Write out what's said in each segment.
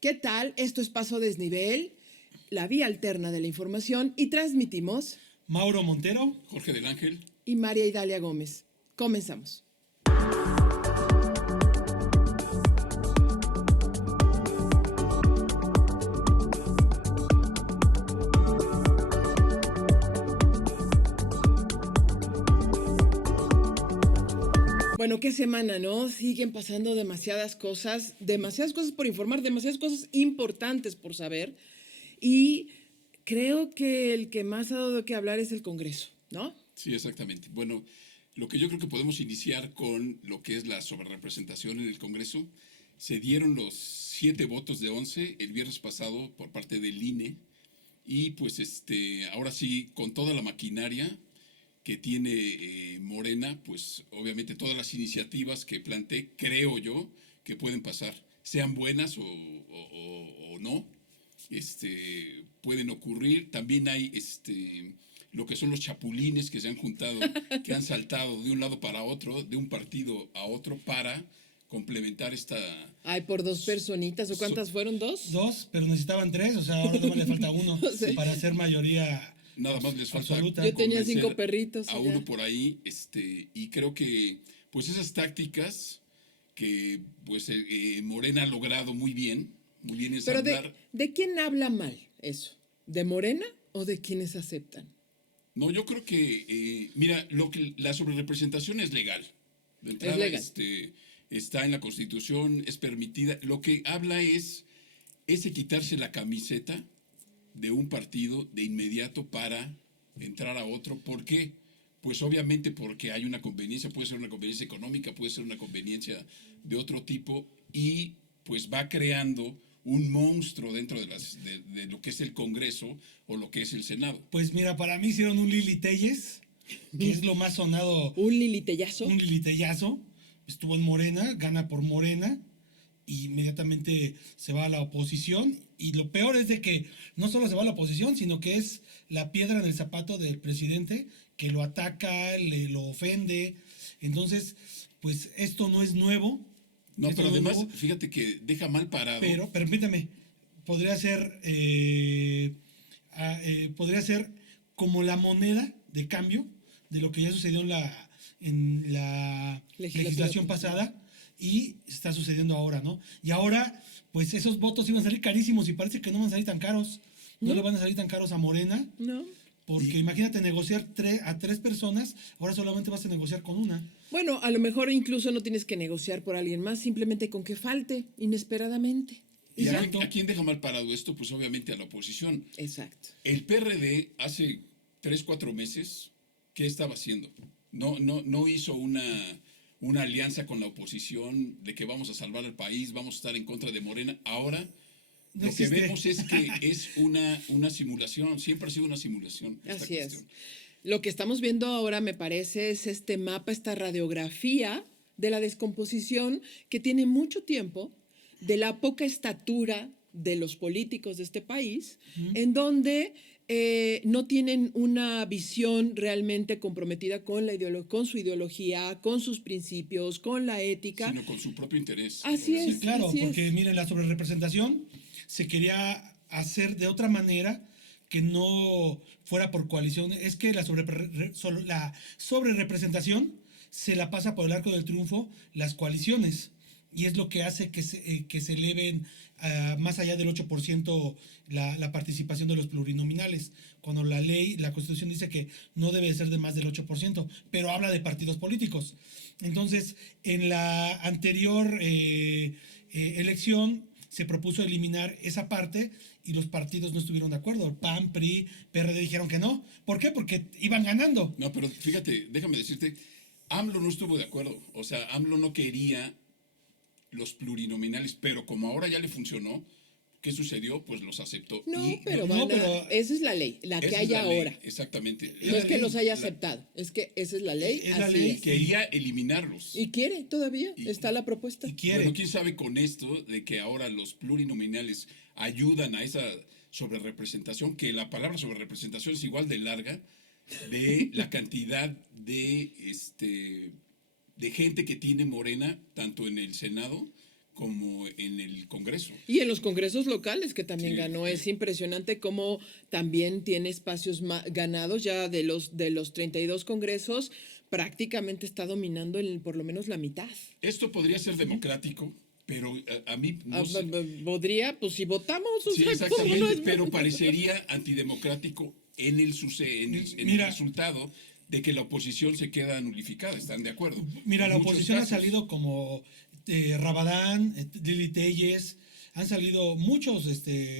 ¿Qué tal? Esto es Paso Desnivel, la vía alterna de la información, y transmitimos Mauro Montero, Jorge del Ángel y María Idalia Gómez. Comenzamos. Bueno, qué semana, ¿no? Siguen pasando demasiadas cosas por informar, demasiadas cosas importantes por saber. Y creo que el que más ha dado de qué hablar es el Congreso, ¿no? Sí, exactamente. Bueno, lo que yo creo que podemos iniciar con lo que es la sobrerepresentación en el Congreso. Se dieron los 7 votos de 11 el viernes pasado por parte del INE y pues ahora sí, con toda la maquinaria que tiene Morena, pues obviamente todas las iniciativas que planteé, creo yo, que pueden pasar, sean buenas o no, pueden ocurrir. También hay lo que son los chapulines que se han juntado, que han saltado de un lado para otro, de un partido a otro para complementar esta... Ay, por dos personitas, ¿o cuántas fueron? ¿Dos? Dos, pero necesitaban tres, o sea, ahora no le falta uno Sí. para hacer mayoría. Nada más les falta absoluta. Yo tenía convencer 5 perritos. a y ya. uno por ahí, y creo que pues esas tácticas que pues Morena ha logrado muy bien Pero ensamblar. ¿de quién habla mal eso? ¿De Morena o de quienes aceptan? No, yo creo que, mira, la sobrerepresentación es legal. De entrada, legal. Está en la Constitución, es permitida. Lo que habla es de quitarse la camiseta de un partido de inmediato para entrar a otro. ¿Por qué? Pues obviamente porque hay una conveniencia, puede ser una conveniencia económica, puede ser una conveniencia de otro tipo, y pues va creando un monstruo dentro de lo que es el Congreso o lo que es el Senado. Pues mira, para mí hicieron un Lili Telles, que es lo más sonado. ¿Un lilitellazo? Un Lili Tellazo. Estuvo en Morena, gana por Morena, y inmediatamente se va a la oposición. Y lo peor es de que no solo se va a la oposición, sino que es la piedra en el zapato del presidente, que lo ataca, lo ofende. Entonces, pues esto no es nuevo. No, Esto pero no es además, nuevo, fíjate que deja mal parado. pero permíteme, podría ser, podría ser como la moneda de cambio de lo que ya sucedió en la legislación pasada y está sucediendo ahora, ¿no? Y ahora, pues esos votos iban a salir carísimos y parece que no van a salir tan caros. No le van a salir tan caros a Morena. No. Porque imagínate negociar a 3 personas, ahora solamente vas a negociar con una. Bueno, a lo mejor incluso no tienes que negociar por alguien más, simplemente con que falte inesperadamente. ¿Y ya. a quién deja mal parado esto? Pues obviamente a la oposición. Exacto. El PRD hace 3-4 meses, ¿qué estaba haciendo? No hizo una alianza con la oposición de que vamos a salvar al país, vamos a estar en contra de Morena. Ahora No lo que existe. vemos es que es una simulación, siempre ha sido una simulación. esta Así cuestión. es. Lo que estamos viendo ahora, me parece, es este mapa, esta radiografía de la descomposición que tiene mucho tiempo, de la poca estatura de los políticos de este país, en donde no tienen una visión realmente comprometida con con su ideología, con sus principios, con la ética. Sino con su propio interés. Así es. Sí, claro, así porque es. miren, la sobrerepresentación se quería hacer de otra manera que no fuera por coalición. Es que la sobrerepresentación se la pasa por el arco del triunfo las coaliciones. Y es lo que hace que se eleven más allá del 8% la participación de los plurinominales. Cuando la Constitución dice que no debe ser de más del 8%, pero habla de partidos políticos. Entonces, en la anterior elección se propuso eliminar esa parte y los partidos no estuvieron de acuerdo. PAN, PRI, PRD dijeron que no. ¿Por qué? Porque iban ganando. No, pero fíjate, déjame decirte, AMLO no estuvo de acuerdo. O sea, AMLO no quería los plurinominales, pero como ahora ya le funcionó, ¿qué sucedió? Pues los aceptó. No, pero esa es la ley, la que esa hay es la ley, ahora. exactamente. No es que ley, los haya aceptado, es que esa es la ley. Es la así ley es. Quería eliminarlos. Y quiere todavía, está la propuesta. Y quiere. Bueno, quién sabe con esto de que ahora los plurinominales ayudan a esa sobrerepresentación, que la palabra sobrerepresentación es igual de larga, de la cantidad de gente que tiene Morena, tanto en el Senado como en el Congreso. Y en los congresos locales, que también Sí, ganó, sí. es impresionante cómo también tiene espacios ganados ya de los 32 congresos, prácticamente está dominando por lo menos la mitad. Esto podría ser democrático, pero a mí no sé. Podría, pues si votamos, o Sí, sea, ¿cómo exactamente, no es? pero parecería antidemocrático en el Mira. resultado de que la oposición se queda nulificada, ¿están de acuerdo? Mira, En la muchos oposición ha casos. salido como Rabadán, Lili Telles, han salido muchos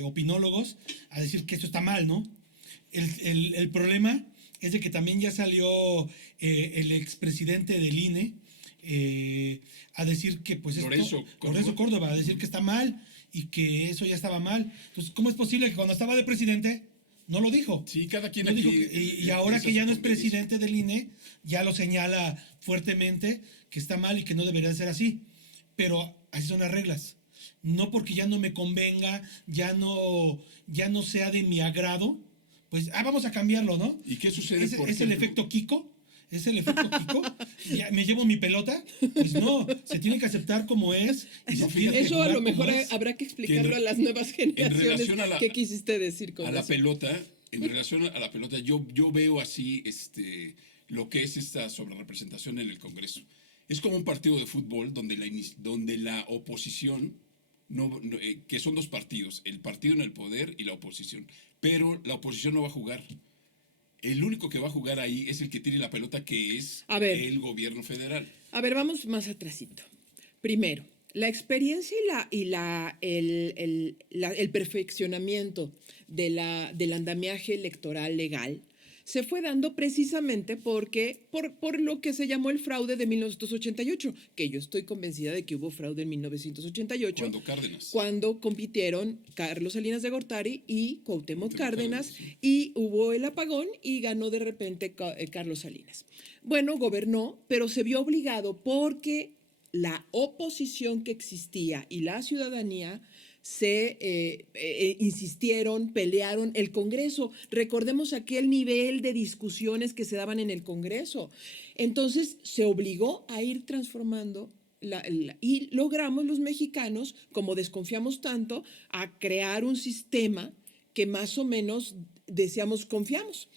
opinólogos a decir que esto está mal, ¿no? El problema es de que también ya salió el expresidente del INE a decir que pues Lorenzo Lorenzo Córdoba, a decir que está mal y que eso ya estaba mal. Entonces, ¿cómo es posible que cuando estaba de presidente no lo dijo? Sí, cada quien No aquí. dijo y ahora esa que ya no es conveniencia. presidente del INE, ya lo señala fuertemente que está mal y que no debería ser así. Pero así son las reglas. No porque ya no me convenga, ya no sea de mi agrado, pues vamos a cambiarlo, ¿no? ¿Y qué sucede, ¿Es, por es el ejemplo? efecto Kiko? ¿Es el efecto Kiko? ¿Ya ¿Me llevo mi pelota? Pues no, se tiene que aceptar como es. Y se No, tiene que fíjate. Eso a jugar lo mejor como es. habrá que explicarlo Que a las nuevas generaciones. relación a la- ¿Qué quisiste decir con A la eso? pelota, en relación a la pelota, yo veo así lo que es esta sobrerepresentación en el Congreso. Es como un partido de fútbol donde la oposición, que son dos partidos, el partido en el poder y la oposición, pero la oposición no va a jugar. El único que va a jugar ahí es el que tiene la pelota, que es A ver. el gobierno federal. A ver, vamos más atrasito. Primero, la experiencia el perfeccionamiento del andamiaje electoral legal se fue dando precisamente por lo que se llamó el fraude de 1988, que yo estoy convencida de que hubo fraude en 1988. Cuando Cárdenas. Cuando compitieron Carlos Salinas de Gortari y Cuauhtémoc Cárdenas, Sí. y hubo el apagón y ganó de repente Carlos Salinas. Bueno, gobernó, pero se vio obligado porque la oposición que existía y la ciudadanía insistieron, pelearon el Congreso. Recordemos aquel nivel de discusiones que se daban en el Congreso. Entonces se obligó a ir transformando y logramos los mexicanos, como desconfiamos tanto, a crear un sistema que más o menos decíamos confiamos.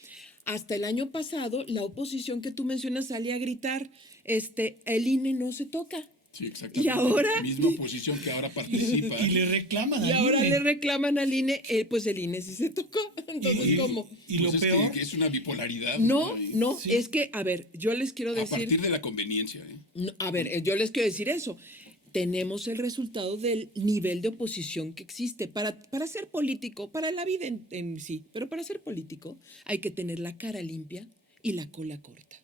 Hasta el año pasado, la oposición que tú mencionas salía a gritar, el INE no se toca. Sí, exactamente. Y ahora, Misma oposición que ahora participa. Y le reclaman y al ahora INE. le reclaman al INE, pues el INE sí se tocó. Entonces, ¿cómo? Y Pues lo es peor, que es una bipolaridad. No, Y no, Sí. es que, a ver, yo les quiero a decir, partir de la conveniencia. no, a ver, yo les quiero decir eso. Tenemos el resultado del nivel de oposición que existe. Para ser político, para la vida en sí, pero para ser político hay que tener la cara limpia y la cola corta.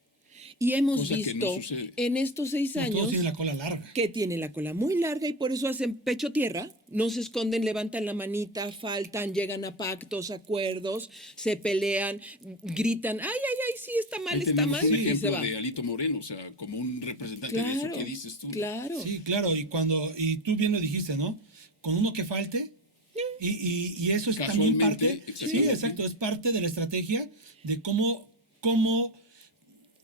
Y hemos Cosa que no visto sucede. en estos 6 no, años todos tienen la cola larga. que tienen la cola muy larga y por eso hacen pecho tierra, no se esconden, levantan la manita, faltan, llegan a pactos, acuerdos, se pelean, gritan, ay, sí, está mal, Ahí está tenemos mal, un y se ejemplo va. de Alito Moreno, o sea, como un representante de eso Claro, que dices tú. claro. Sí, claro, y tú bien lo dijiste, ¿no? Con uno que falte, y eso es también Casualmente, parte, sí, exactamente. exacto, es parte de la estrategia de cómo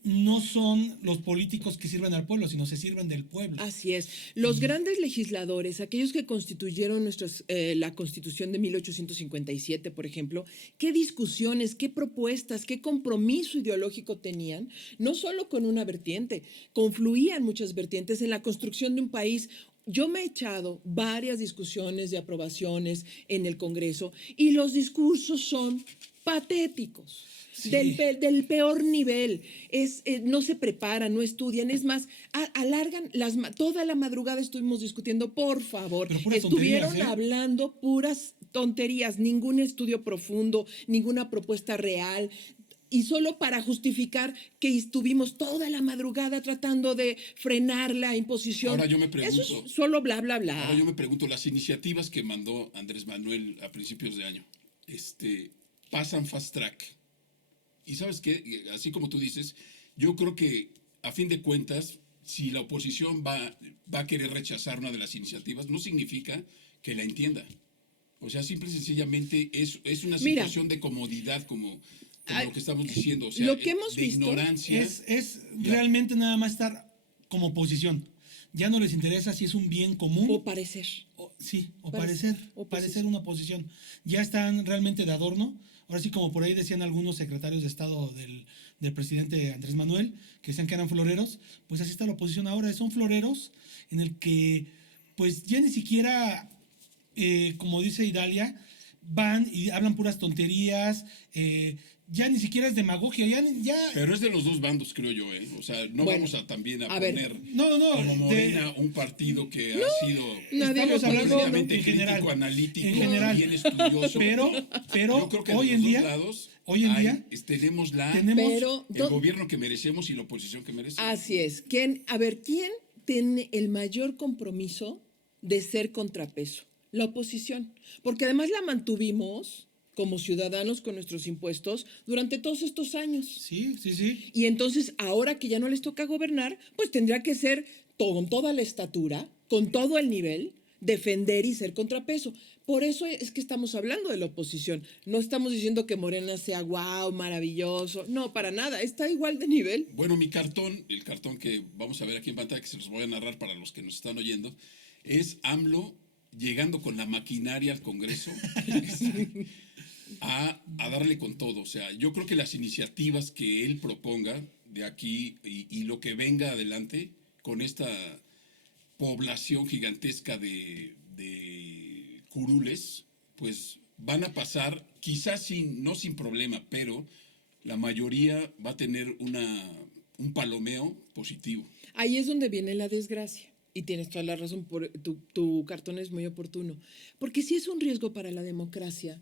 no son los políticos que sirven al pueblo, sino se sirven del pueblo. Así es. Los grandes legisladores, aquellos que constituyeron la Constitución de 1857, por ejemplo, qué discusiones, qué propuestas, qué compromiso ideológico tenían, no solo con una vertiente, confluían muchas vertientes en la construcción de un país. Yo me he echado varias discusiones de aprobaciones en el Congreso y los discursos son patéticos. Sí. Del peor nivel, no se preparan, no estudian, es más, alargan, toda la madrugada estuvimos discutiendo, por favor, Pero puras estuvieron tonterías, ¿eh? hablando puras tonterías, ningún estudio profundo, ninguna propuesta real, y solo para justificar que estuvimos toda la madrugada tratando de frenar la imposición. Ahora yo me pregunto- Eso es solo bla, bla, bla. Ahora yo me pregunto, las iniciativas que mandó Andrés Manuel a principios de año, pasan fast track. Y sabes qué, así como tú dices, yo creo que a fin de cuentas, si la oposición va a querer rechazar una de las iniciativas, no significa que la entienda. O sea, simple y sencillamente es una Mira, situación de comodidad, como Ay, lo que estamos diciendo. O sea, lo que hemos de visto ignorancia. Es realmente nada más estar como oposición. ya no les interesa si es un bien común. O parecer. Sí, o Parecer, parecer una oposición. Ya están realmente de adorno. Ahora sí, como por ahí decían algunos secretarios de Estado del presidente Andrés Manuel, que decían que eran floreros, pues así está la oposición ahora. Son floreros en el que, pues ya ni siquiera, como dice Idalia, van y hablan puras tonterías, ya ni siquiera es demagogia, ya. Pero es de los dos bandos, creo yo, ¿eh? O sea, no Bueno, vamos a también a a ver, poner no, como Morena un partido que ha sido Nadie lo estamos hablando completamente en general, crítico, analítico, en general. bien estudioso. Pero Yo creo que hoy de en los día, dos lados hoy en día tenemos Pero, el gobierno que merecemos y la oposición que merecemos. así es. ¿Quién tiene el mayor compromiso de ser contrapeso? La oposición. Porque además la mantuvimos como ciudadanos con nuestros impuestos durante todos estos años. sí. Y entonces, ahora que ya no les toca gobernar, pues tendría que ser con toda la estatura, con todo el nivel, defender y ser contrapeso. Por eso es que estamos hablando de la oposición. No estamos diciendo que Morena sea guau, maravilloso. No, para nada. Está igual de nivel. Bueno, el cartón que vamos a ver aquí en pantalla, que se los voy a narrar para los que nos están oyendo, es AMLO llegando con la maquinaria al Congreso a darle con todo. O sea, yo creo que las iniciativas que él proponga de aquí y lo que venga adelante con esta población gigantesca de curules, pues van a pasar, quizás no sin problema, pero la mayoría va a tener un palomeo positivo. Ahí es donde viene la desgracia. Y tienes toda la razón, tu cartón es muy oportuno. Porque sí es un riesgo para la democracia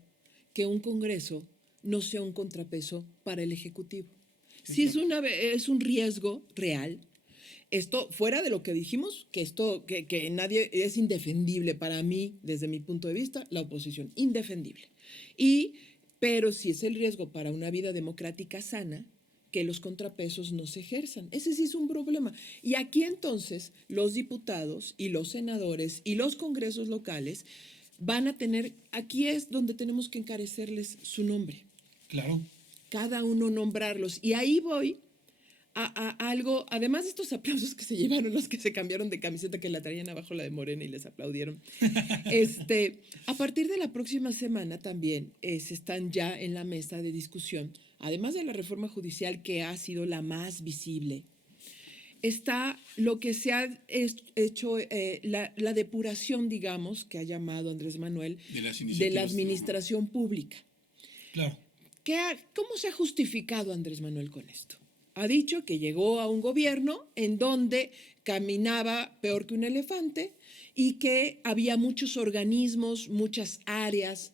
que un Congreso no sea un contrapeso para el Ejecutivo. Sí es un riesgo real. Esto, fuera de lo que dijimos, que nadie es indefendible para mí, desde mi punto de vista, la oposición, indefendible. Pero sí es el riesgo para una vida democrática sana que los contrapesos no se ejerzan. Ese sí es un problema. Y aquí entonces los diputados y los senadores y los congresos locales van a tener, aquí es donde tenemos que encarecerles su nombre. Claro. Cada uno nombrarlos. Y ahí voy a algo, además de estos aplausos que se llevaron los que se cambiaron de camiseta, que la traían abajo la de Morena y les aplaudieron. A partir de la próxima semana también se están ya en la mesa de discusión, además de la reforma judicial que ha sido la más visible, está lo que se ha hecho, la depuración, digamos, que ha llamado Andrés Manuel, de la administración pública. Claro. ¿Cómo se ha justificado Andrés Manuel con esto? Ha dicho que llegó a un gobierno en donde caminaba peor que un elefante y que había muchos organismos, muchas áreas,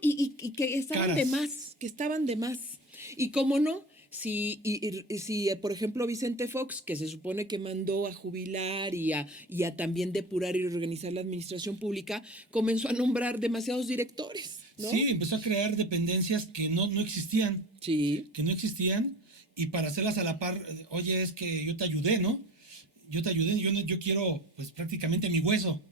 y que estaban de más. Y cómo no, si por ejemplo, Vicente Fox, que se supone que mandó a jubilar y a también depurar y reorganizar la administración pública, comenzó a nombrar demasiados directores, ¿no? Sí, empezó a crear dependencias que no existían. Sí. Que no existían. Y para hacerlas a la par, oye, es que yo te ayudé, ¿no? Yo te ayudé, yo quiero, pues, prácticamente mi hueso.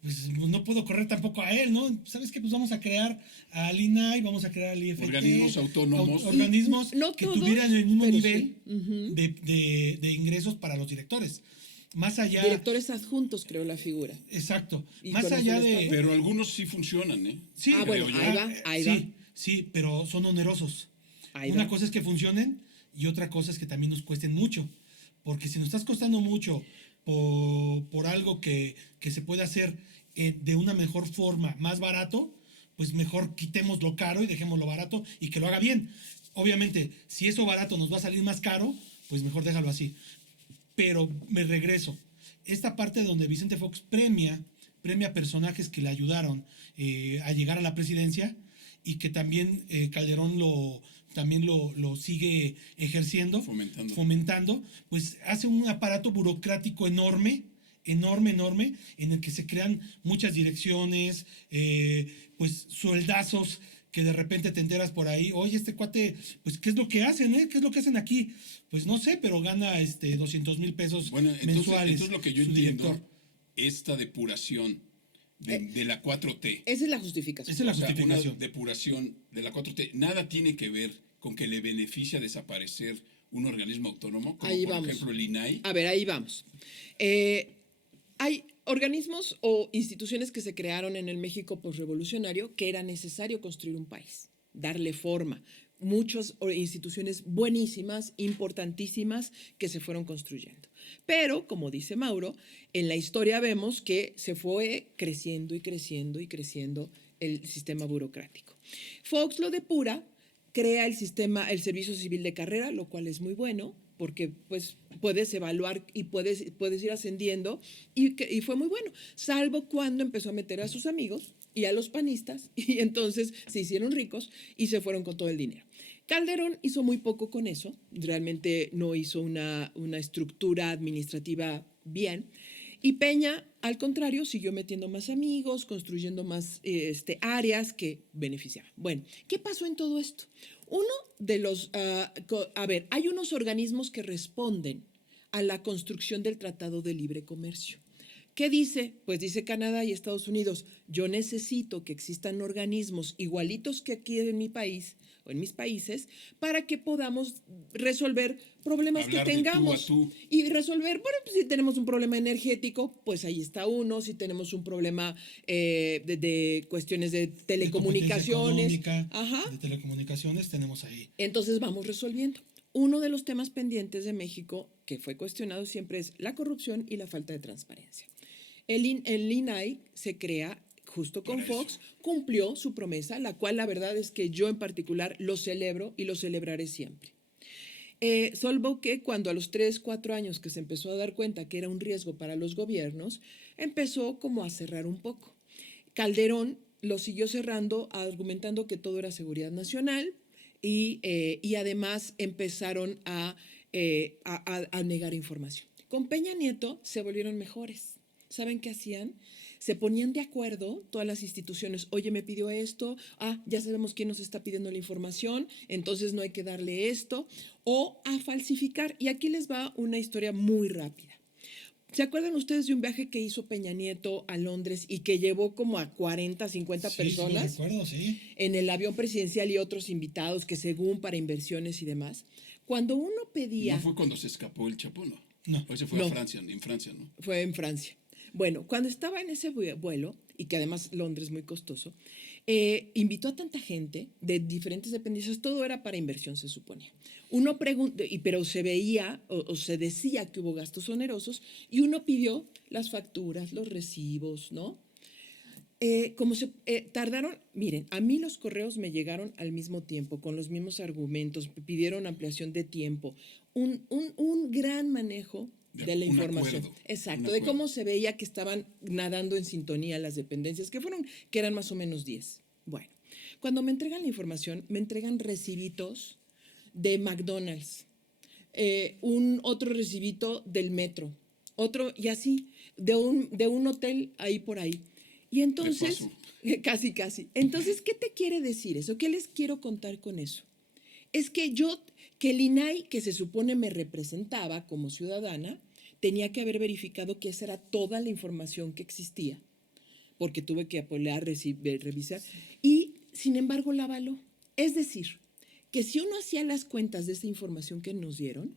Pues no puedo correr tampoco a él, ¿no? ¿Sabes qué? Pues vamos a crear al INAI, vamos a crear al IFT. Organismos autónomos. Organismos no que todos, tuvieran el mismo nivel sí. Uh-huh. de ingresos para los directores. Más allá... Directores adjuntos, creo, la figura. Exacto. Y Más allá de... Pero algunos sí funcionan, ¿eh? Sí, bueno, ahí va. Sí, pero son onerosos. Ahí Una va. cosa es que funcionen y otra cosa es que también nos cuesten mucho. Porque si nos estás costando mucho por algo que se puede hacer de una mejor forma, más barato, pues mejor quitemos lo caro y dejemos lo barato y que lo haga bien. Obviamente, si eso barato nos va a salir más caro, pues mejor déjalo así. Pero me regreso. Esta parte donde Vicente Fox premia personajes que le ayudaron a llegar a la presidencia y que también Calderón lo sigue ejerciendo, fomentando, pues hace un aparato burocrático enorme, en el que se crean muchas direcciones, pues sueldazos que de repente te enteras por ahí, oye, este cuate, pues, ¿qué es lo que hacen, ¿Qué es lo que hacen aquí? Pues no sé, pero gana 200,000 pesos mensuales. Entonces lo que yo entiendo, esta depuración de la 4T. Esa es la justificación. Esa es la justificación. Una depuración de la 4T. Nada tiene que ver con que le beneficia desaparecer un organismo autónomo, como Ahí por vamos. ejemplo el INAI. A ver, ahí vamos. Hay organismos o instituciones que se crearon en el México posrevolucionario que era necesario construir un país, darle forma. Muchas instituciones buenísimas, importantísimas, que se fueron construyendo. Pero, como dice Mauro, en la historia vemos que se fue creciendo y creciendo y creciendo el sistema burocrático. Fox lo depura, crea el sistema, el servicio civil de carrera, lo cual es muy bueno, porque pues puedes evaluar y puedes ir ascendiendo y fue muy bueno, salvo cuando empezó a meter a sus amigos y a los panistas y entonces se hicieron ricos y se fueron con todo el dinero. Calderón hizo muy poco con eso, realmente no hizo una estructura administrativa bien. Y Peña, al contrario, siguió metiendo más amigos, construyendo más áreas que beneficiaban. Bueno, ¿qué pasó en todo esto? Uno de los, hay unos organismos que responden a la construcción del Tratado de Libre Comercio. ¿Qué dice? Pues dice Canadá y Estados Unidos, yo necesito que existan organismos igualitos que aquí en mi país o en mis países para que podamos resolver problemas Hablar que tengamos. de tú a tú. Y resolver, bueno, pues si tenemos un problema energético, pues ahí está uno. Si tenemos un problema de cuestiones de telecomunicaciones. De telecomunicaciones tenemos ahí. Entonces vamos resolviendo. Uno de los temas pendientes de México que fue cuestionado siempre es la corrupción y la falta de transparencia. El INAI se crea justo con Fox, cumplió su promesa, la cual la verdad es que yo en particular lo celebro y lo celebraré siempre. Salvo que cuando a los 3, 4 años que se empezó a dar cuenta que era un riesgo para los gobiernos, empezó como a cerrar un poco. Calderón lo siguió cerrando, argumentando que todo era seguridad nacional y además empezaron a negar información. Con Peña Nieto se volvieron mejores. ¿Saben qué hacían? Se ponían de acuerdo todas las instituciones. Oye, me pidió esto. Ya sabemos quién nos está pidiendo la información, entonces no hay que darle esto. O a falsificar. Y aquí les va una historia muy rápida. ¿Se acuerdan ustedes de un viaje que hizo Peña Nieto a Londres y que llevó como a 40, 50 personas? Sí, lo recuerdo, sí. En el avión presidencial y otros invitados que según para inversiones y demás. Cuando uno pedía... ¿No fue cuando se escapó el Chapo? No. Ese fue a Francia, en Francia, ¿no? Fue en Francia. Bueno, cuando estaba en ese vuelo, y que además Londres es muy costoso, invitó a tanta gente de diferentes dependencias, todo era para inversión, se suponía. Uno preguntó, pero se veía o se decía que hubo gastos onerosos, y uno pidió las facturas, los recibos, ¿no? Como se tardaron, miren, a mí los correos me llegaron al mismo tiempo, con los mismos argumentos, pidieron ampliación de tiempo, un gran manejo de la información. Acuerdo, exacto, de cómo se veía que estaban nadando en sintonía las dependencias, que eran más o menos 10. Bueno, cuando me entregan la información, me entregan recibitos de McDonald's, un otro recibito del metro, otro y así, de un hotel ahí por ahí. Y entonces, casi. Entonces, ¿qué te quiere decir eso? ¿Qué les quiero contar con eso? Es que el INAI, que se supone me representaba como ciudadana, tenía que haber verificado que esa era toda la información que existía, porque tuve que apoyar, revisar, y sin embargo la avaló. Es decir, que si uno hacía las cuentas de esa información que nos dieron,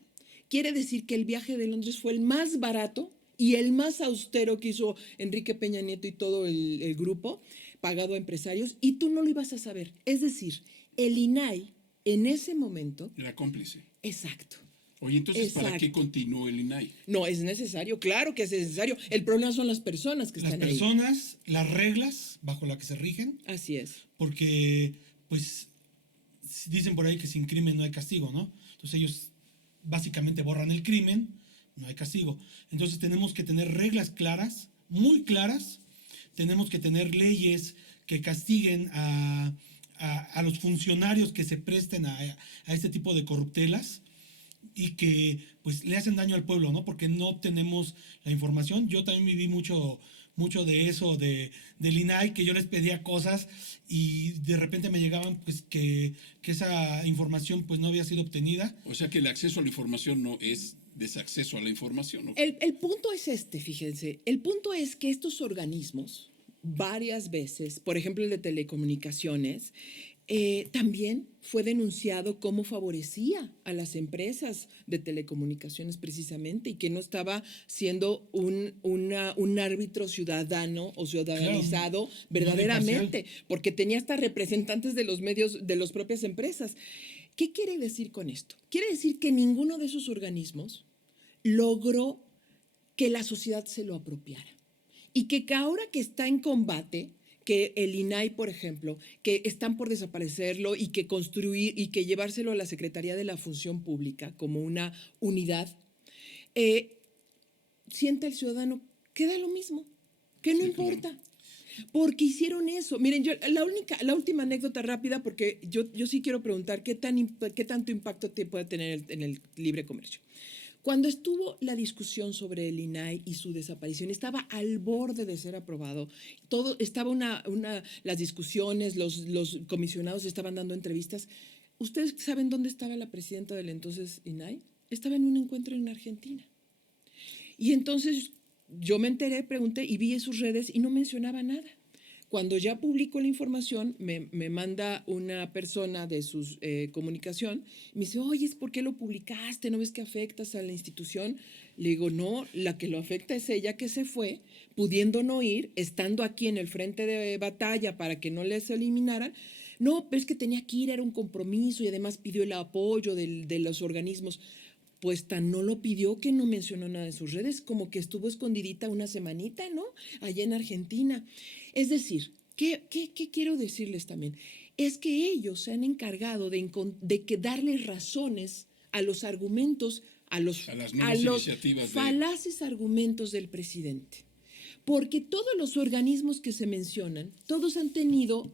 quiere decir que el viaje de Londres fue el más barato y el más austero que hizo Enrique Peña Nieto y todo el grupo, pagado a empresarios, y tú no lo ibas a saber. Es decir, el INAI en ese momento... Era cómplice. Exacto. Oye, entonces, ¿para qué continuó el INAI? No, es necesario, claro que es necesario. El problema son las personas que están ahí. Las personas, las reglas bajo las que se rigen. Así es. Porque, pues, dicen por ahí que sin crimen no hay castigo, ¿no? Entonces ellos básicamente borran el crimen, no hay castigo. Entonces tenemos que tener reglas claras, muy claras. Tenemos que tener leyes que castiguen a los funcionarios que se presten a este tipo de corruptelas y que pues le hacen daño al pueblo, ¿no? Porque no obtenemos la información. Yo también viví mucho de eso, del INAI, que yo les pedía cosas y de repente me llegaban pues que esa información pues no había sido obtenida. O sea que el acceso a la información no es desacceso a la información, ¿no? El punto es fíjense, el punto es que estos organismos varias veces, por ejemplo el de telecomunicaciones, También fue denunciado cómo favorecía a las empresas de telecomunicaciones precisamente y que no estaba siendo un árbitro ciudadano o ciudadanizado Claro, verdaderamente, porque tenía hasta representantes de los medios, de las propias empresas. ¿Qué quiere decir con esto? Quiere decir que ninguno de esos organismos logró que la sociedad se lo apropiara. Y que ahora que está en combate, que el INAI, por ejemplo, que están por desaparecerlo y que construir y que llevárselo a la Secretaría de la Función Pública como una unidad, siente el ciudadano que da lo mismo, que no importa. Claro. Porque hicieron eso. Miren, yo la última anécdota rápida, porque yo sí quiero preguntar qué tanto impacto puede tener en el libre comercio. Cuando estuvo la discusión sobre el INAI y su desaparición, estaba al borde de ser aprobado. Estaba las discusiones, los comisionados estaban dando entrevistas. ¿Ustedes saben dónde estaba la presidenta del entonces INAI? Estaba en un encuentro en Argentina. Y entonces yo me enteré, pregunté y vi en sus redes y no mencionaba nada. Cuando ya publico la información, me manda una persona de su comunicación y me dice, oye, ¿por qué lo publicaste? ¿No ves que afectas a la institución? Le digo, no, la que lo afecta es ella que se fue, pudiendo no ir, estando aquí en el frente de batalla para que no les eliminaran. No, pero es que tenía que ir, era un compromiso y además pidió el apoyo de los organismos. Pues tan no lo pidió que no mencionó nada en sus redes, como que estuvo escondidita una semanita, ¿no? Allá en Argentina. Es decir, ¿qué quiero decirles también? Es que ellos se han encargado de darle razones a los argumentos, a los falaces argumentos del presidente. Porque todos los organismos que se mencionan, todos han tenido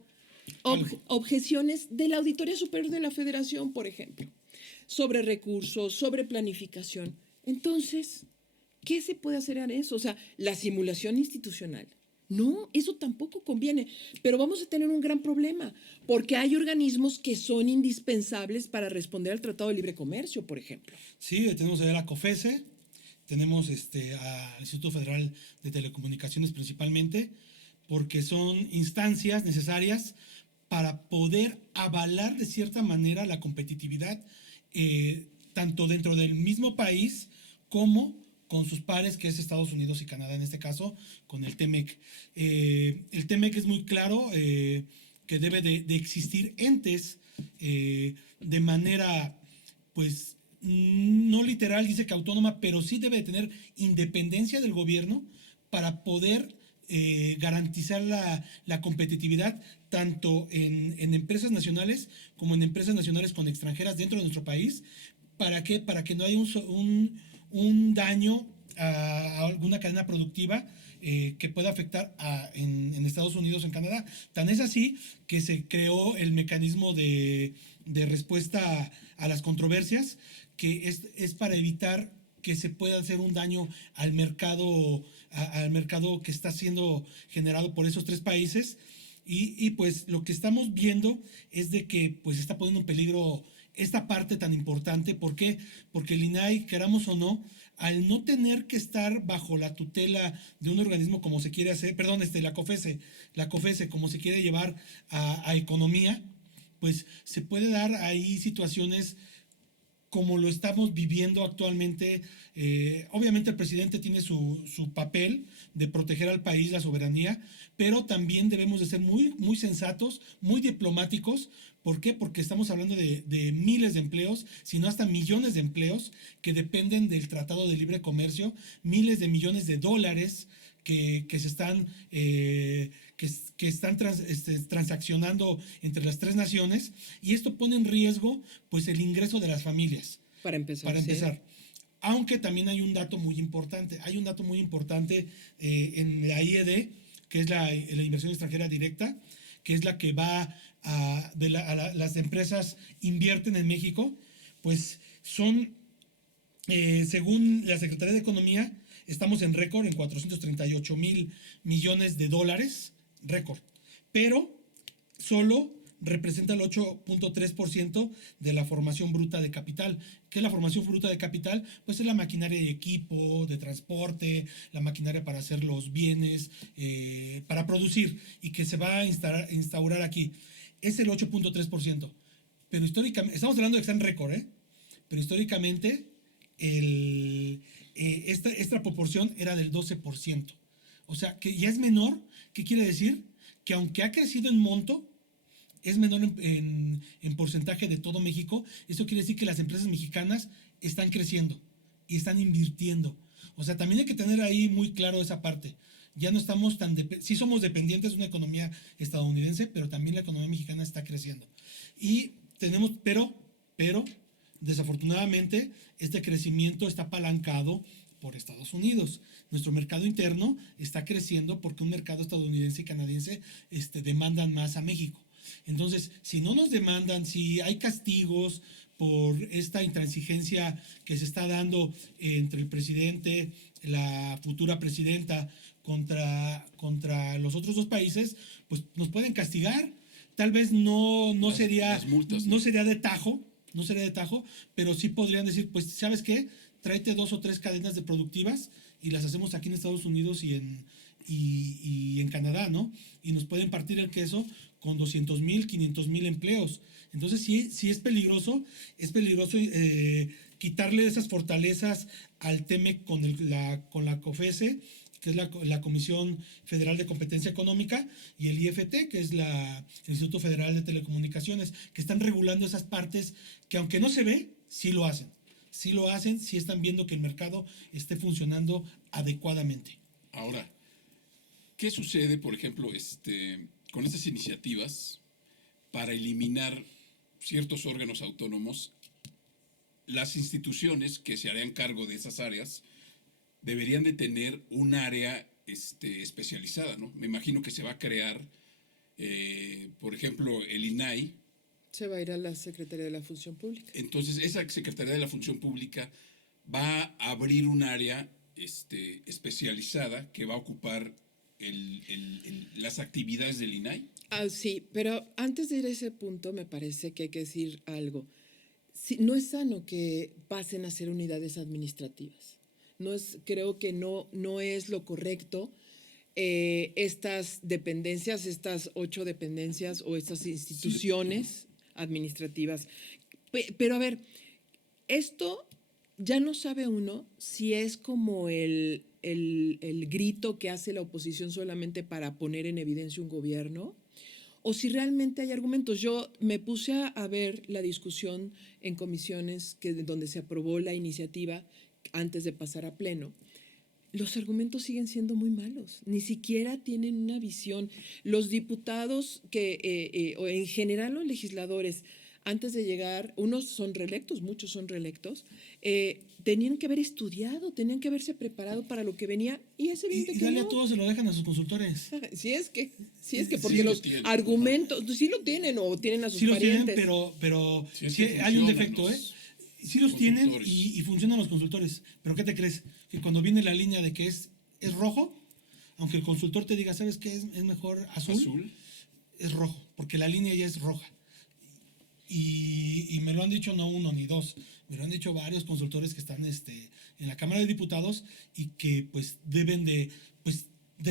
objeciones de la Auditoría Superior de la Federación, por ejemplo, sobre recursos, sobre planificación. Entonces, ¿qué se puede hacer en eso? O sea, la simulación institucional. No, eso tampoco conviene, pero vamos a tener un gran problema, porque hay organismos que son indispensables para responder al Tratado de Libre Comercio, por ejemplo. Sí, tenemos a la COFESE, tenemos al Instituto Federal de Telecomunicaciones principalmente, porque son instancias necesarias para poder avalar de cierta manera la competitividad, tanto dentro del mismo país como con sus pares, que es Estados Unidos y Canadá en este caso, con el TEMEC. El TEMEC es muy claro que debe de existir entes de manera, pues, no literal, dice que autónoma, pero sí debe de tener independencia del gobierno para poder garantizar la competitividad tanto en empresas nacionales como en empresas nacionales con extranjeras dentro de nuestro país. ¿Para qué? Para que no haya un daño a alguna cadena productiva que pueda afectar en Estados Unidos, en Canadá. Tan es así que se creó el mecanismo de respuesta a las controversias, que es para evitar que se pueda hacer un daño al mercado que está siendo generado por esos tres países. Y pues lo que estamos viendo es de que pues está poniendo en peligro esta parte tan importante. ¿Por qué? Porque el INAI, queramos o no, al no tener que estar bajo la tutela de un organismo como se quiere hacer, perdón, la COFESE como se quiere llevar a economía, pues se puede dar ahí situaciones como lo estamos viviendo actualmente. Obviamente el presidente tiene su papel de proteger al país, la soberanía, pero también debemos de ser muy, muy sensatos, muy diplomáticos. ¿Por qué? Porque estamos hablando de miles de empleos, sino hasta millones de empleos que dependen del Tratado de Libre Comercio, miles de millones de dólares que se están transaccionando entre las tres naciones, y esto pone en riesgo pues el ingreso de las familias. Para empezar. Sí. Aunque también hay un dato muy importante. En la IED, que es la inversión extranjera directa, que es la que va las empresas invierten en México, pues son, según la Secretaría de Economía, estamos en récord, en 438,000 millones de dólares, récord. Pero solo representa el 8.3% de la formación bruta de capital. ¿Qué es la formación bruta de capital? Pues es la maquinaria de equipo, de transporte, la maquinaria para hacer los bienes, para producir, y que se va a instaurar aquí. es el 8.3%. Pero históricamente, estamos hablando de que está en récord, ¿eh? Pero históricamente esta proporción era del 12%. O sea, que ya es menor. ¿Qué quiere decir? Que aunque ha crecido en monto, es menor en porcentaje de todo México. Eso quiere decir que las empresas mexicanas están creciendo y están invirtiendo. O sea, también hay que tener ahí muy claro esa parte. Ya no estamos tan... sí somos dependientes de una economía estadounidense, pero también la economía mexicana está creciendo. Y tenemos... Pero desafortunadamente, este crecimiento está apalancado por Estados Unidos. Nuestro mercado interno está creciendo porque un mercado estadounidense y canadiense demandan más a México. Entonces, si no nos demandan, si hay castigos por esta intransigencia que se está dando entre el presidente, la futura presidenta, contra los otros dos países, pues nos pueden castigar. Tal vez no sería, las multas, no sería de tajo, pero sí podrían decir, pues, ¿sabes qué? Tráete 2 o 3 cadenas de productivas y las hacemos aquí en Estados Unidos y en Canadá, ¿no? Y nos pueden partir el queso con 200,000, 500,000 empleos. Entonces sí es peligroso quitarle esas fortalezas al TEMEC con la COFESE, que es la Comisión Federal de Competencia Económica, y el IFT, que es el Instituto Federal de Telecomunicaciones, que están regulando esas partes que, aunque no se ve, sí lo hacen. Sí están viendo que el mercado esté funcionando adecuadamente. Ahora, ¿qué sucede, por ejemplo, con estas iniciativas para eliminar ciertos órganos autónomos? Las instituciones que se harían cargo de esas áreas deberían de tener un área especializada, ¿no? Me imagino que se va a crear, por ejemplo, el INAI. Se va a ir a la Secretaría de la Función Pública. Entonces, esa Secretaría de la Función Pública va a abrir un área especializada que va a ocupar las actividades del INAI. Sí, pero antes de ir a ese punto me parece que hay que decir algo. No es sano que pasen a ser unidades administrativas. Creo que no es lo correcto. Estas dependencias, estas 8 dependencias o estas instituciones administrativas. Pero a ver, esto ya no sabe uno si es como el grito que hace la oposición solamente para poner en evidencia un gobierno, o si realmente hay argumentos. Yo me puse a ver la discusión en comisiones donde se aprobó la iniciativa antes de pasar a pleno. Los argumentos siguen siendo muy malos, ni siquiera tienen una visión. Los diputados o en general los legisladores, antes de llegar, unos son reelectos, muchos son reelectos, tenían que haber estudiado, tenían que haberse preparado para lo que venía, y es evidente que dale no. A todos se lo dejan a sus consultores. Si es que, porque los argumentos, sí lo tienen o tienen a sus parientes. Sí los tienen, pero Sí, hay un defecto, ¿eh? Sí los tienen y funcionan los consultores. Pero ¿qué te crees? Que cuando viene la línea de que es rojo, aunque el consultor te diga, ¿sabes qué? Es mejor azul, es rojo, porque la línea ya es roja. Y me lo han dicho no uno ni dos, me lo han dicho varios consultores que están en la Cámara de Diputados y que pues deben de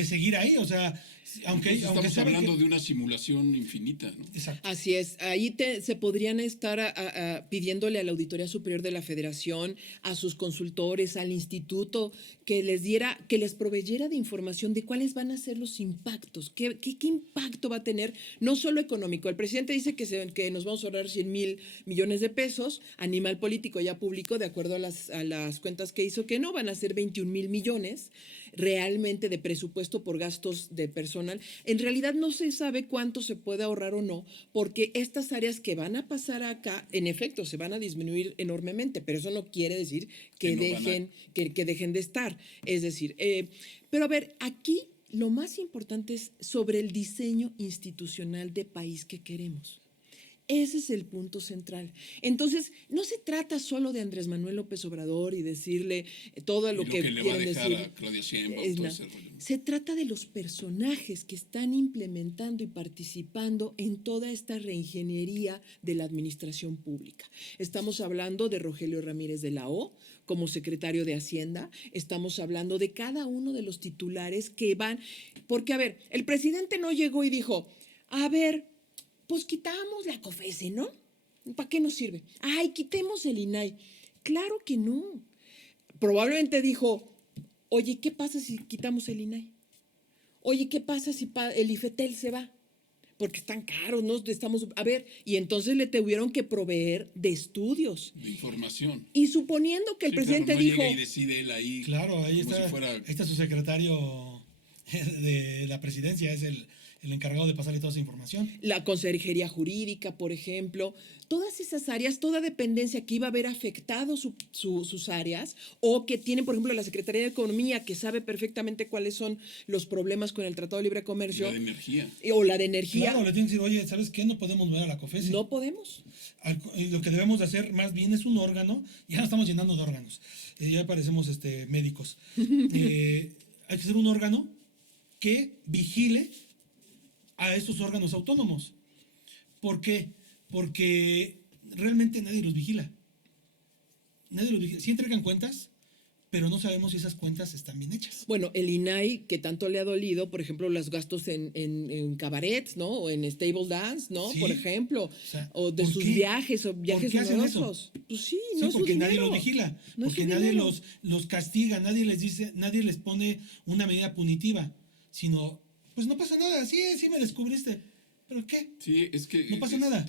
seguir ahí, o sea, aunque estamos hablando de una simulación infinita, ¿no? Exacto. Así es, ahí se podrían estar pidiéndole a la Auditoría Superior de la Federación, a sus consultores, al instituto, que les proveyera de información de cuáles van a ser los impactos, qué impacto va a tener, no solo económico. El presidente dice que nos vamos a ahorrar 100,000 millones de pesos, Animal Político ya publicó, de acuerdo a las cuentas que hizo, que no van a ser 21,000 millones realmente de presupuesto por gastos de personal. En realidad no se sabe cuánto se puede ahorrar o no, porque estas áreas que van a pasar acá, en efecto, se van a disminuir enormemente, pero eso no quiere decir que dejen de estar. Es decir, pero a ver, aquí lo más importante es sobre el diseño institucional de país que queremos. Ese es el punto central. Entonces, no se trata solo de Andrés Manuel López Obrador y decirle todo lo que le va a quieren dejar decir. a Claudia Sheinbaum, todo ese rollo. Se trata de los personajes que están implementando y participando en toda esta reingeniería de la administración pública. Estamos hablando de Rogelio Ramírez de la O como secretario de Hacienda, estamos hablando de cada uno de los titulares que van, porque a ver, el presidente no llegó y dijo, a ver, pues quitamos la COFESE, ¿no? ¿Para qué nos sirve? Ay, quitemos el INAI. Claro que no. Probablemente dijo, oye, ¿qué pasa si quitamos el INAI? Oye, ¿qué pasa si el IFETEL se va? Porque están caros, ¿no? Estamos, a ver, y entonces le tuvieron que proveer de estudios. De información. Y suponiendo que el Sí, presidente claro, no dijo... llega y decide él ahí. Claro, ahí como está, si fuera. ahí está su secretario de la presidencia, es el encargado de pasarle toda esa información. La consejería jurídica, por ejemplo, todas esas áreas, toda dependencia que iba a haber afectado sus áreas, o que tienen, por ejemplo, la Secretaría de Economía, que sabe perfectamente cuáles son los problemas con el Tratado de Libre Comercio. La de energía. O la de energía. Claro, le tienen que decir, oye, ¿sabes qué? No podemos ver a la COFESE. No podemos. Lo que debemos de hacer más bien es un órgano, ya nos estamos llenando de órganos, ya parecemos médicos. Hay que ser un órgano que vigile a estos órganos autónomos. ¿Por qué? Porque realmente nadie los vigila. Nadie los vigila. Sí entregan cuentas, pero no sabemos si esas cuentas están bien hechas. Bueno, el INAI, que tanto le ha dolido, por ejemplo, los gastos en cabarets, ¿no? O en stable dance, ¿no? Sí. Por ejemplo. O de ¿por sus qué? viajes, o viajes ¿Por qué hacen onerosos. eso? Pues sí, Sí, no es su porque nadie dinero. los vigila, No es porque su nadie dinero. los castiga, nadie les dice, nadie les pone una medida punitiva, sino, pues no pasa nada, sí me descubriste, ¿pero qué? Sí, es que. No pasa nada,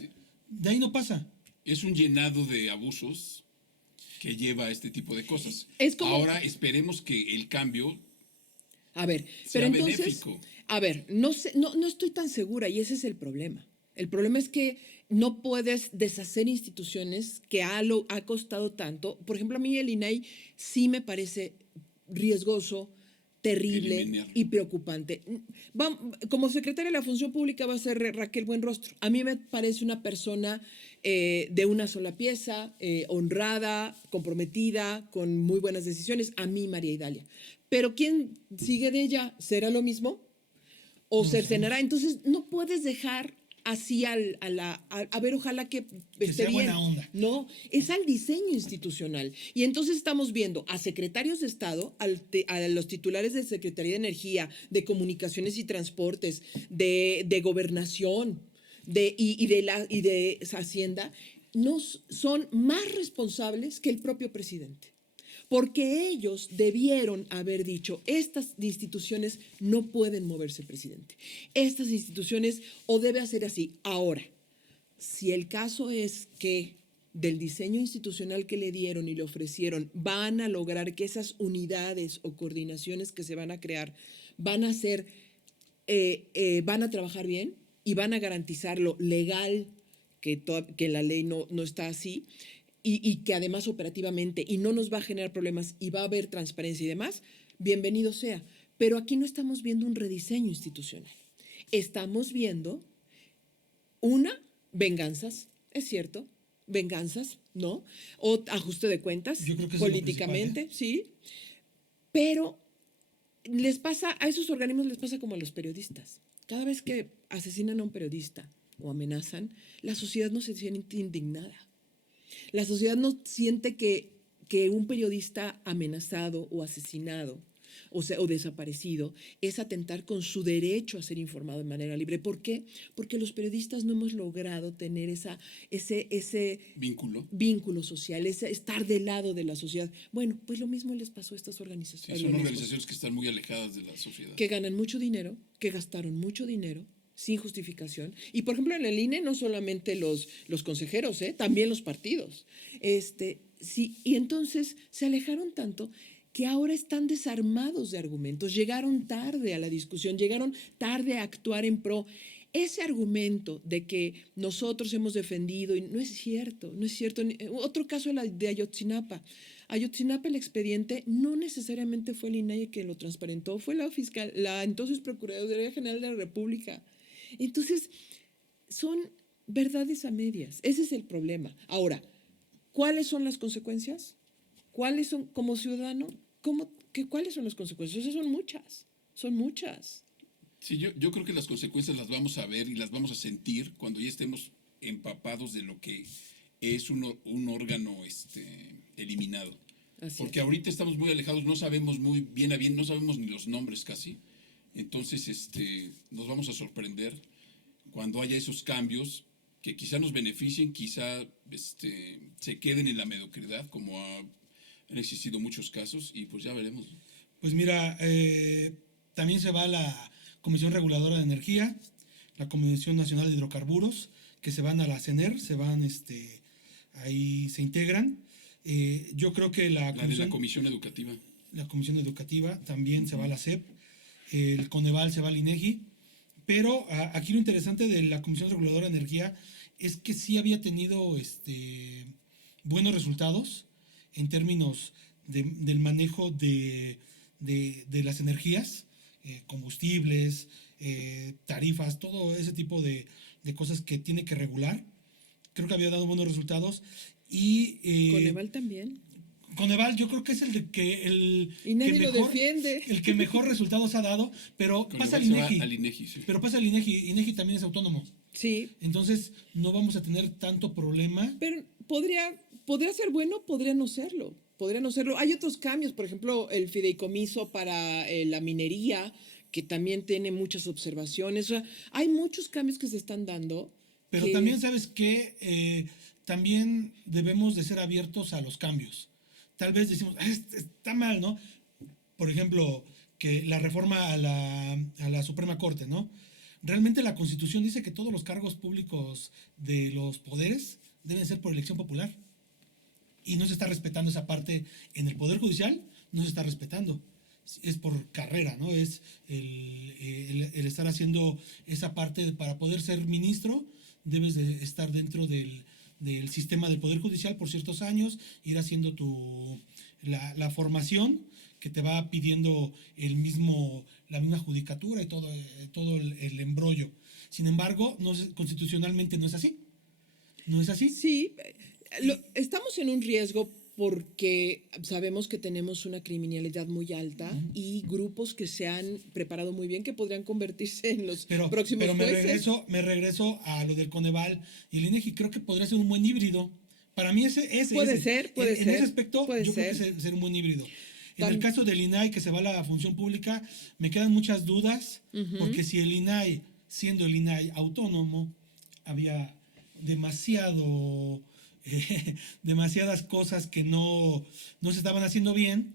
de ahí no pasa. Es un llenado de abusos que lleva a este tipo de cosas. Es como- Ahora esperemos que el cambio A ver, sea pero entonces, benéfico. a ver, no sé, no estoy tan segura y ese es el problema. El problema es que no puedes deshacer instituciones que ha costado tanto. Por ejemplo, a mí el INAI sí me parece riesgoso, terrible Eliminar. y preocupante. Como secretaria de la Función Pública va a ser Raquel Buenrostro. A mí me parece una persona de una sola pieza, honrada, comprometida, con muy buenas decisiones. A mí, María Idalia. Pero ¿quién sigue de ella? ¿Será lo mismo? ¿O No cercenará? Entonces, no puedes dejar así a ver, ojalá que esté sea bien. buena onda. No, es al diseño institucional. Y entonces estamos viendo a secretarios de Estado, a los titulares de Secretaría de Energía, de Comunicaciones y Transportes, de Gobernación y de Hacienda, son más responsables que el propio presidente. Porque ellos debieron haber dicho, estas instituciones no pueden moverse, presidente. Estas instituciones, o debe hacer así. Ahora, si el caso es que del diseño institucional que le dieron y le ofrecieron, van a lograr que esas unidades o coordinaciones que se van a crear van a ser, van a trabajar bien y van a garantizar lo legal, que la ley no está así, y que además operativamente y no nos va a generar problemas y va a haber transparencia y demás, bienvenido sea. Pero aquí no estamos viendo un rediseño institucional. Estamos viendo venganzas, es cierto, venganzas, ¿no? O ajuste de cuentas, Yo creo que eso es lo políticamente, principal, sí. Pero les pasa, a esos organismos les pasa como a los periodistas. Cada vez que asesinan a un periodista o amenazan, la sociedad no se siente indignada. La sociedad no siente que un periodista amenazado o asesinado o desaparecido es atentar con su derecho a ser informado de manera libre. ¿Por qué? Porque los periodistas no hemos logrado tener ese vínculo social, ese estar del lado de la sociedad. Bueno, pues lo mismo les pasó a estas organizaciones. Sí, son organizaciones que están muy alejadas de la sociedad. Que ganan mucho dinero, que gastaron mucho dinero sin justificación. Y por ejemplo, en el INE no solamente los consejeros, también los partidos. Sí, y entonces se alejaron tanto que ahora están desarmados de argumentos, llegaron tarde a la discusión, llegaron tarde a actuar en pro. Ese argumento de que nosotros hemos defendido, y no es cierto, no es cierto. Otro caso de Ayotzinapa. Ayotzinapa, el expediente no necesariamente fue el INAI que lo transparentó, fue la entonces Procuraduría General de la República. Entonces, son verdades a medias. Ese es el problema. Ahora, ¿cuáles son las consecuencias? ¿Cuáles son, como ciudadano, cuáles son las consecuencias? Son muchas, son muchas. Sí, yo creo que las consecuencias las vamos a ver y las vamos a sentir cuando ya estemos empapados de lo que es un órgano eliminado. Porque ahorita estamos muy alejados, no sabemos muy bien a bien, no sabemos ni los nombres casi. Entonces, nos vamos a sorprender cuando haya esos cambios que quizá nos beneficien, quizá se queden en la mediocridad, como han existido muchos casos, y pues ya veremos. Pues mira, también se va la Comisión Reguladora de Energía, la Comisión Nacional de Hidrocarburos, que se van a la CENER, ahí se integran. Yo creo que La de la Comisión Educativa. La Comisión Educativa también se va a la SEP, el Coneval se va al INEGI, pero aquí lo interesante de la Comisión Reguladora de Energía es que sí había tenido buenos resultados en términos del manejo de las energías, combustibles, tarifas, todo ese tipo de cosas que tiene que regular. Creo que había dado buenos resultados. Y Coneval también. Coneval yo creo que es Y nadie lo defiende. el que mejor resultados ha dado, pero Coneval pasa al se va INEGI. al INEGI, sí. Pero pasa al INEGI. INEGI también es autónomo. Sí. Entonces no vamos a tener tanto problema. Pero podría ser bueno, podría no serlo. Podría no serlo. Hay otros cambios, por ejemplo, el fideicomiso para la minería, que también tiene muchas observaciones. O sea, hay muchos cambios que se están dando. Pero también, ¿sabes qué? También debemos de ser abiertos a los cambios. Tal vez decimos, está mal, ¿no? Por ejemplo, que la reforma a la Suprema Corte, ¿no? Realmente la Constitución dice que todos los cargos públicos de los poderes deben ser por elección popular. Y no se está respetando esa parte en el Poder Judicial, no se está respetando. Es por carrera, ¿no? Es el estar haciendo esa parte para poder ser ministro, debes de estar dentro del sistema del Poder Judicial por ciertos años, ir haciendo la formación que te va pidiendo la misma judicatura y todo el embrollo. Sin embargo, constitucionalmente no es así. ¿No es así? Sí, estamos en un riesgo porque sabemos que tenemos una criminalidad muy alta y grupos que se han preparado muy bien que podrían convertirse en los próximos jueces. Me regreso a lo del Coneval y el INEGI. Creo que podría ser un buen híbrido. Para mí puede ser. En ese aspecto yo creo que ser un buen híbrido. En el caso del INAI, que se va a la función pública, me quedan muchas dudas, porque si el INAI, siendo el INAI autónomo, había demasiadas cosas que no se estaban haciendo bien,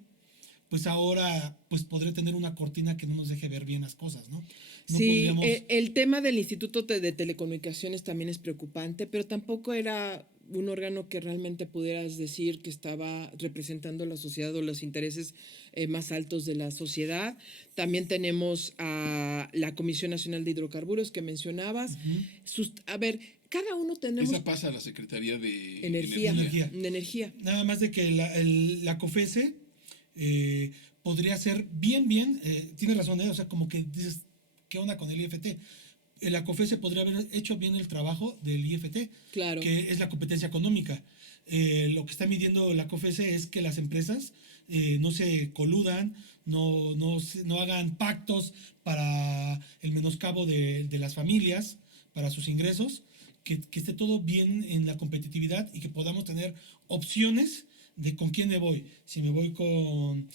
pues ahora pues podré tener una cortina que no nos deje ver bien las cosas, ¿no? Sí, el tema del Instituto de Telecomunicaciones también es preocupante, pero tampoco era un órgano que realmente pudieras decir que estaba representando a la sociedad o los intereses más altos de la sociedad. También tenemos a la Comisión Nacional de Hidrocarburos que mencionabas. A ver, cada uno tenemos... Esa pasa a la Secretaría de Energía. Nada más de que la COFESE podría ser bien, tienes razón, o sea, como que dices, ¿qué onda con el IFT? La COFESE podría haber hecho bien el trabajo del IFT, claro, que es la competencia económica. Lo que está midiendo la COFESE es que las empresas no se coludan, no hagan pactos para el menoscabo de las familias, para sus ingresos, que esté todo bien en la competitividad y que podamos tener opciones de con quién me voy. Si me voy con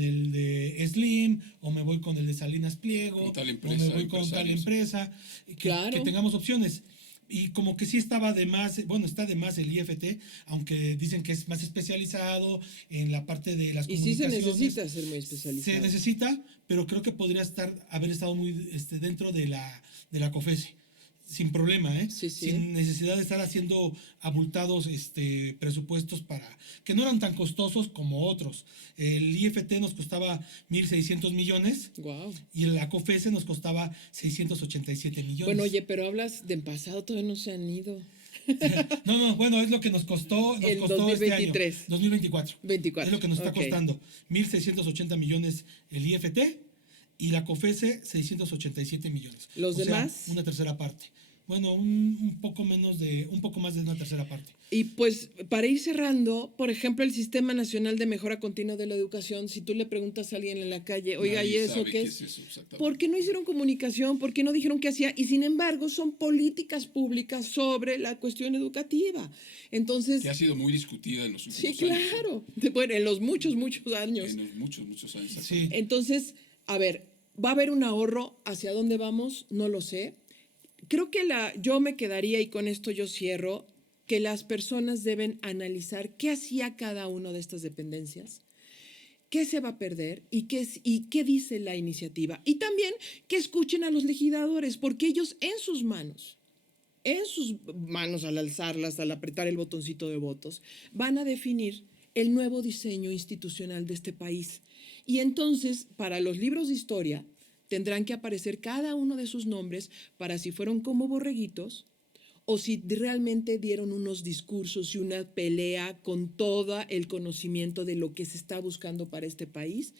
el de Slim, o me voy con el de Salinas Pliego, con tal empresa, o me voy con tal empresa, que tengamos opciones. Y como que sí estaba de más, está de más el IFT, aunque dicen que es más especializado en la parte de las comunicaciones. Y sí se necesita ser muy especializado. Se necesita, pero creo que podría haber estado muy dentro de la COFESE. Sin problema, Sí. Sin necesidad de estar haciendo abultados presupuestos que no eran tan costosos como otros. El IFT nos costaba 1.600 millones. Wow. Y la COFESE nos costaba 687 millones. Bueno, oye, pero hablas del pasado, todavía no se han ido. No, bueno, es lo que nos costó el 2023. Este año, 2024. 24. Es lo que nos está costando. 1.680 millones el IFT y la COFESE 687 millones. ¿Los demás? Sea, una tercera parte. Bueno, un poco más de una tercera parte. Y pues para ir cerrando, por ejemplo, el Sistema Nacional de Mejora Continua de la Educación, si tú le preguntas a alguien en la calle, oiga, ¿y eso qué es? ¿Por qué no hicieron comunicación? ¿Por qué no dijeron qué hacía? Y sin embargo, son políticas públicas sobre la cuestión educativa. Entonces, que ha sido muy discutida en los últimos años. Sí, claro. Bueno, en los muchos años. En los muchos años. Sí. Entonces, a ver, ¿va a haber un ahorro? ¿Hacia dónde vamos? No lo sé. creo que yo me quedaría, y con esto yo cierro, que las personas deben analizar qué hacía cada una de estas dependencias, qué se va a perder y qué dice la iniciativa. Y también que escuchen a los legisladores, porque ellos en sus manos al alzarlas, al apretar el botoncito de votos, van a definir el nuevo diseño institucional de este país. Y entonces, para los libros de historia, tendrán que aparecer cada uno de sus nombres para si fueron como borreguitos o si realmente dieron unos discursos y una pelea con todo el conocimiento de lo que se está buscando para este país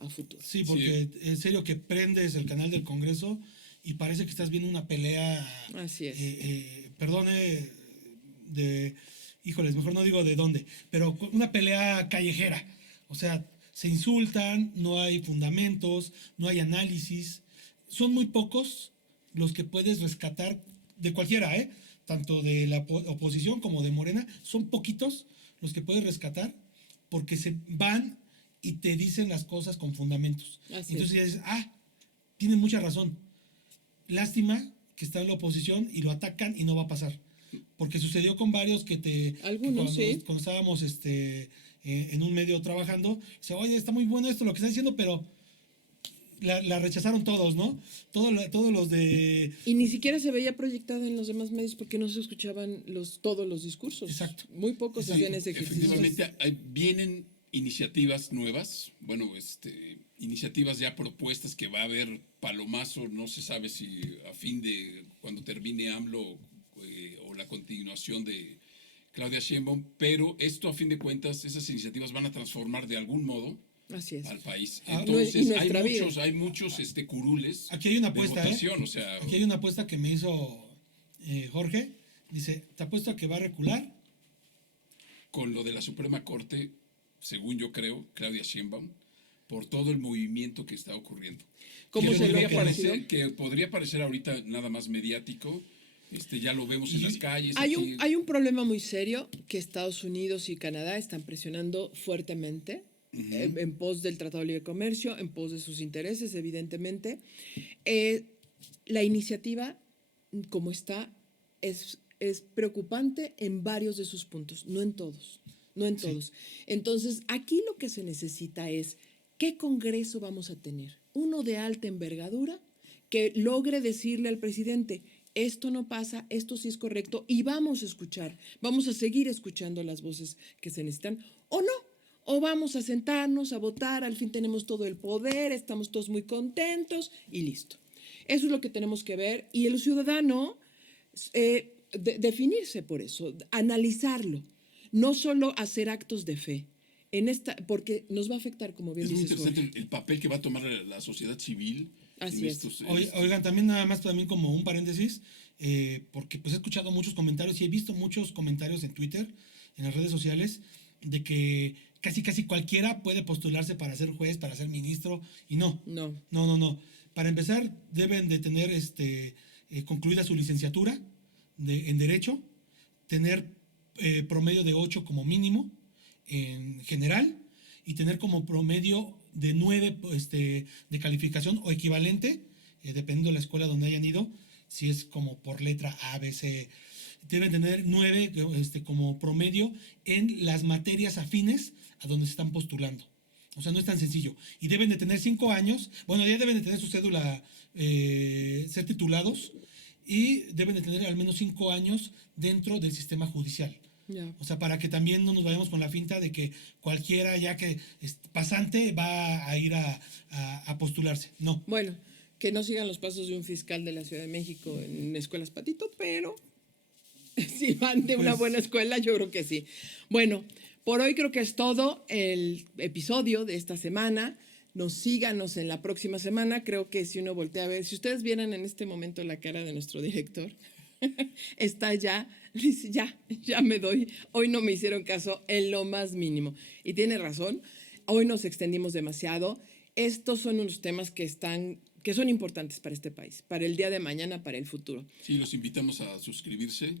a futuro. Sí, porque en serio que prendes el canal del Congreso y parece que estás viendo una pelea, Así es. perdone, híjoles, mejor no digo de dónde, pero una pelea callejera. O sea, se insultan, no hay fundamentos, no hay análisis. Son muy pocos los que puedes rescatar de cualquiera, tanto de la oposición como de Morena. Son poquitos los que puedes rescatar porque se van y te dicen las cosas con fundamentos. Así Entonces es. ya dices, tienen mucha razón. Lástima que está en la oposición y lo atacan y no va a pasar. Porque sucedió con varios Algunos, sí. cuando estábamos en un medio trabajando, dice, oye, está muy bueno esto lo que está diciendo, pero la rechazaron todos, ¿no? Todos los de... Y ni siquiera se veía proyectada en los demás medios porque no se escuchaban todos los discursos. Exacto. Muy pocos Exacto. hacían ese ejercicio. Efectivamente, vienen iniciativas nuevas, bueno, iniciativas ya propuestas que va a haber palomazo, no se sabe si a fin de cuando termine AMLO o la continuación de Claudia Sheinbaum, pero esto a fin de cuentas, esas iniciativas van a transformar de algún modo Así es. al país. Ah, Entonces, y nuestra vida. hay muchos curules Aquí hay una de apuesta, votación, o sea, Aquí hay una apuesta que me hizo Jorge. Dice, te apuesto a que va a recular. con lo de la Suprema Corte, según yo creo, Claudia Sheinbaum, por todo el movimiento que está ocurriendo. ¿Cómo que se lo podría ha parecido? parecer, que podría parecer ahorita nada más mediático, ya lo vemos en las calles. Hay un problema muy serio que Estados Unidos y Canadá están presionando fuertemente en pos del Tratado de Libre Comercio, en pos de sus intereses, evidentemente. La iniciativa, como está, es preocupante en varios de sus puntos, no en todos. No en todos. Entonces, aquí lo que se necesita es qué Congreso vamos a tener. Uno de alta envergadura que logre decirle al presidente, esto no pasa, esto sí es correcto y vamos a escuchar, vamos a seguir escuchando las voces que se necesitan o no. O vamos a sentarnos a votar, al fin tenemos todo el poder, estamos todos muy contentos y listo. Eso es lo que tenemos que ver y el ciudadano definirse por eso, analizarlo. No solo hacer actos de fe, porque nos va a afectar, como bien es muy dices, interesante Jorge. el papel que va a tomar la sociedad civil. Así en es. estos, Oigan, también nada más también como un paréntesis, porque pues he escuchado muchos comentarios y he visto muchos comentarios en Twitter, en las redes sociales, de que casi cualquiera puede postularse para ser juez, para ser ministro, y no. No. Para empezar, deben de tener concluida su licenciatura en Derecho, tener promedio de 8 como mínimo en general y tener como promedio de 9 de calificación o equivalente, dependiendo de la escuela donde hayan ido, si es como por letra A, B, C. Deben tener 9 como promedio en las materias afines a donde se están postulando. O sea, no es tan sencillo. Y deben de tener 5 años, bueno, ya deben de tener su cédula, ser titulados, y deben de tener al menos 5 años dentro del sistema judicial. Ya. O sea, para que también no nos vayamos con la finta de que cualquiera ya que es pasante va a ir a postularse. No. Bueno, que no sigan los pasos de un fiscal de la Ciudad de México en escuelas patito, pero si van de una buena escuela, yo creo que sí. Bueno, por hoy creo que es todo el episodio de esta semana. Síganos en la próxima semana. Creo que si uno voltea a ver, si ustedes vieran en este momento la cara de nuestro director, está dice, ya me doy. Hoy no me hicieron caso en lo más mínimo. Y tiene razón, hoy nos extendimos demasiado. Estos son unos temas que son importantes para este país, para el día de mañana, para el futuro. Sí, los invitamos a suscribirse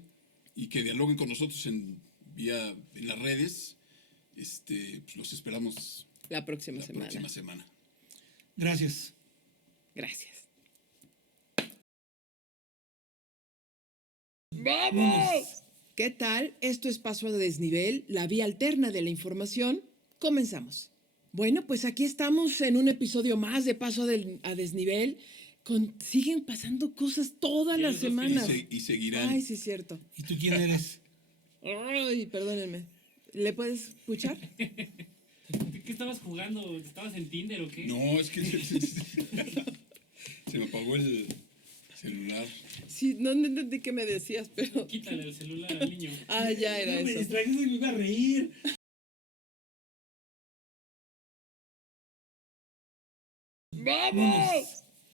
y que dialoguen con nosotros en las redes. Pues los esperamos la próxima semana. Gracias. Gracias. ¡Vamos! ¿Qué tal? Esto es Paso a Desnivel, la vía alterna de la información. Comenzamos. Bueno, pues aquí estamos en un episodio más de Paso a Desnivel. Siguen pasando cosas todas las semanas. Y seguirán. Ay, sí, es cierto. ¿Y tú quién eres? Ay, perdónenme. ¿Le puedes escuchar? ¿Qué estabas jugando? ¿Estabas en Tinder o qué? No, es que se me apagó el celular. Sí, no entendí qué me decías, pero... Quítale el celular al niño. Ah, ya era No me eso. distrajiste y me iba a reír. ¡Vamos!